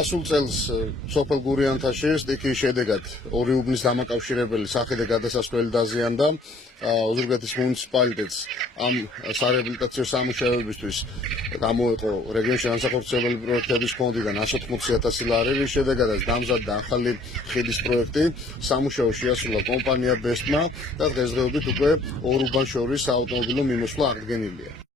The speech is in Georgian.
გასულ წელს სოფელ გურიანთაში სტიქიის შედეგად ორი უბნის დამაკავშირებელი სახე და გადასასვლელი დაზიანდა. ოზურგეთის მუნიციპალიტეტს ამ სარეაბილიტაციო სამუშაოებისთვის გამოეყო რეგიონში განსახორციელებელი პროექტების ფონდიდან 180,000 ლარი, რის შედეგადაც დამზადდა ახალი ხიდის პროექტი. სამუშაო შეასრულა კომპანია ბესტმა და დღესდღეობით უკვე ორ უბანს შორის საავტომობილო მიმოსვლა აღდგენილია.